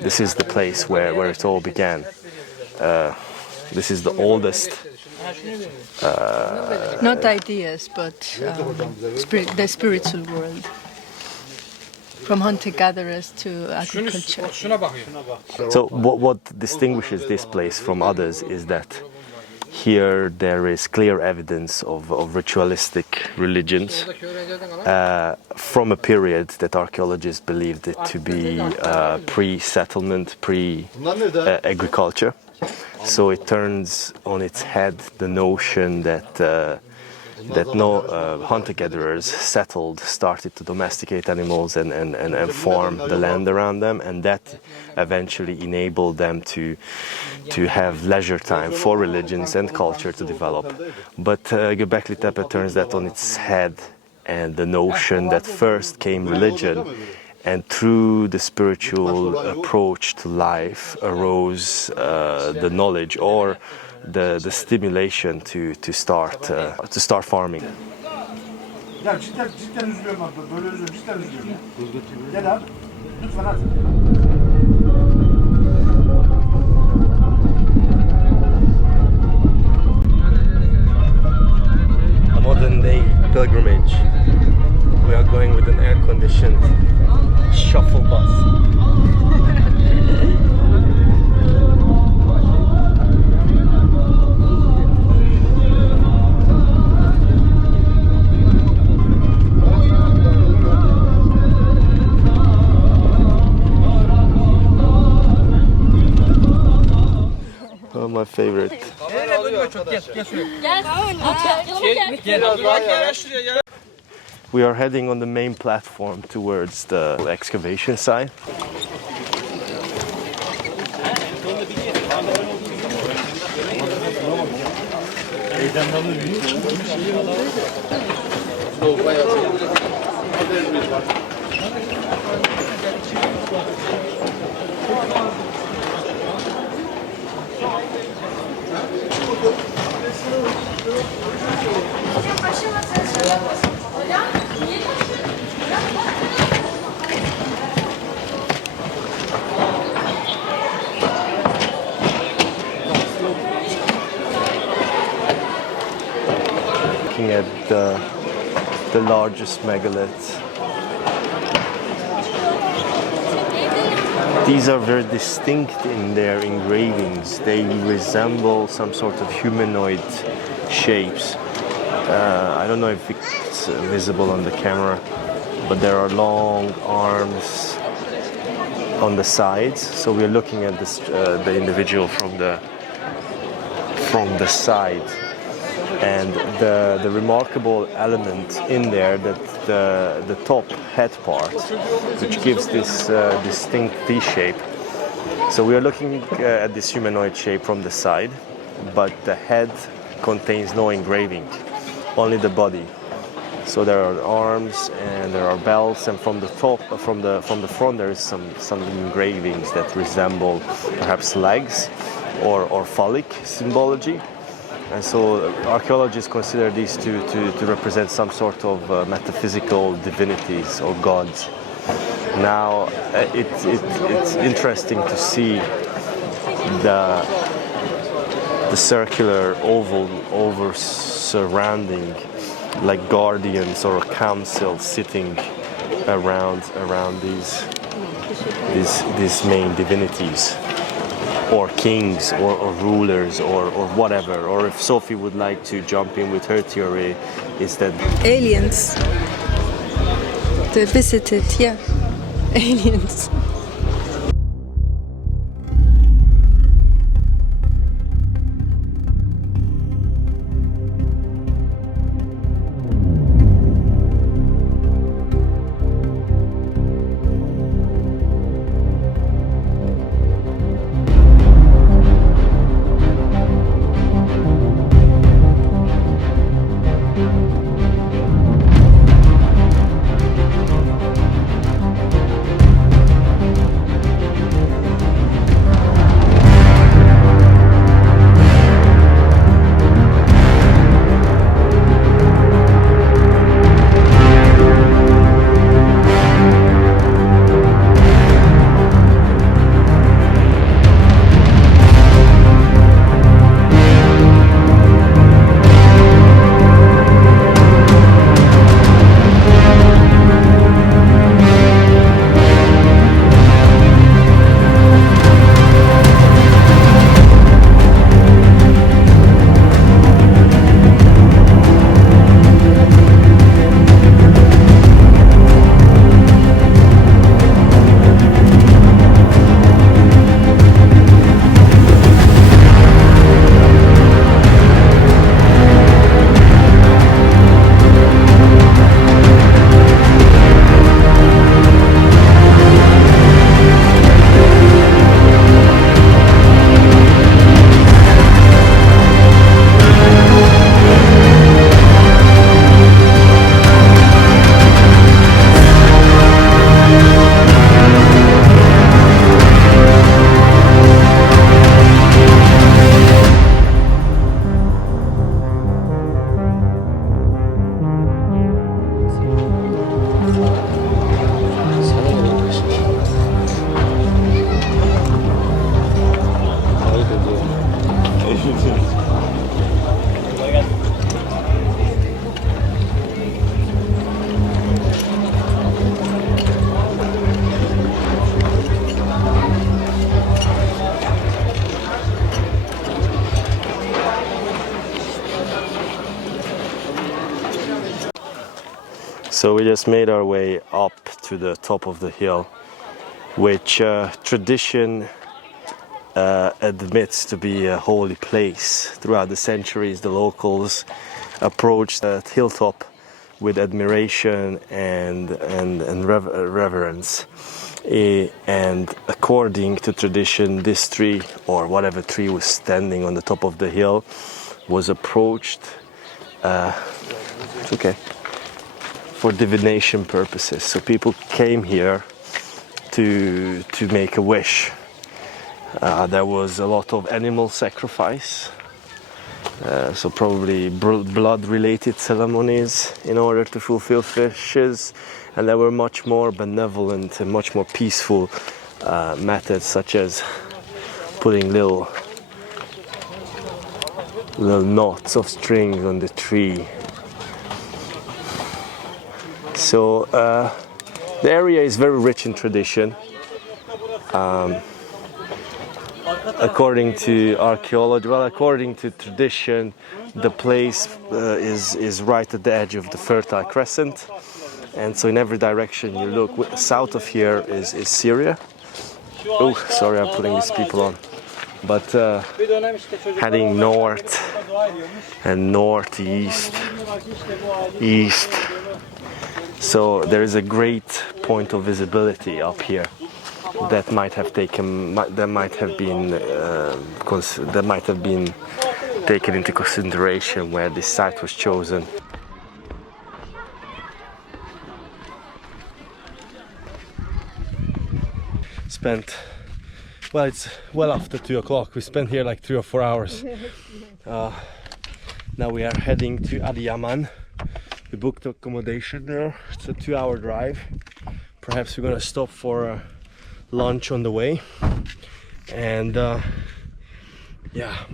this is the place where it all began. This is the oldest. Not ideas, but the spiritual world. From hunter-gatherers to agriculture. So what distinguishes this place from others is that here there is clear evidence of ritualistic religions from a period that archaeologists believed it to be pre-settlement, pre-agriculture. So it turns on its head the notion that no hunter-gatherers settled, started to domesticate animals and farm the land around them, and that eventually enabled them to have leisure time for religions and culture to develop. But Göbekli Tepe turns that on its head, and the notion that first came religion, and through the spiritual approach to life arose the knowledge or the stimulation to start farming. Ya cidden üzülüyorum abi. Böyle üzülüyorum. Cidden üzülüyorum. Gel abi. Lütfen hadi. A modern day pilgrimage. We are going with an air-conditioned shuffle bus. Oh, my favorite. We are heading on the main platform towards the excavation site. Looking at the largest megaliths. These are very distinct in their engravings. They resemble some sort of humanoid shapes. I don't know if it's visible on the camera, but there are long arms on the sides. So we're looking at this, the individual from the side. And the remarkable element in there, that the top head part, which gives this distinct V shape. So we are looking at this humanoid shape from the side, but the head contains no engraving, only the body. So there are arms and there are belts, and from the top, from the front, there is some engravings that resemble perhaps legs or phallic symbology. And so archaeologists consider these to represent some sort of metaphysical divinities or gods. Now, it's interesting to see the circular oval surrounding, like guardians or a council sitting around these main divinities, or kings, or rulers, or whatever. Or if Sophie would like to jump in with her theory, is that Aliens. They visited, yeah. Aliens. So we just made our way up to the top of the hill, which tradition admits to be a holy place. Throughout the centuries, the locals approached that hilltop with admiration and reverence. And according to tradition, this tree, or whatever tree was standing on the top of the hill, was approached for divination purposes. So people came here to make a wish. There was a lot of animal sacrifice, so probably blood-related ceremonies in order to fulfill wishes, and there were much more benevolent and much more peaceful methods, such as putting little knots of string on the tree. So the area is very rich in tradition. According to archaeology, according to tradition, the place is right at the edge of the Fertile Crescent, and so in every direction you look, south of here is Syria. Oh, sorry, I'm putting these people on. But heading north and northeast, east. So there is a great point of visibility up here that might have been taken into consideration where this site was chosen. It's well after 2 o'clock. We spent here like 3 or 4 hours. Now we are heading to Adiyaman. We booked accommodation there. It's a 2-hour drive. Perhaps we're gonna stop for lunch on the way. And yeah.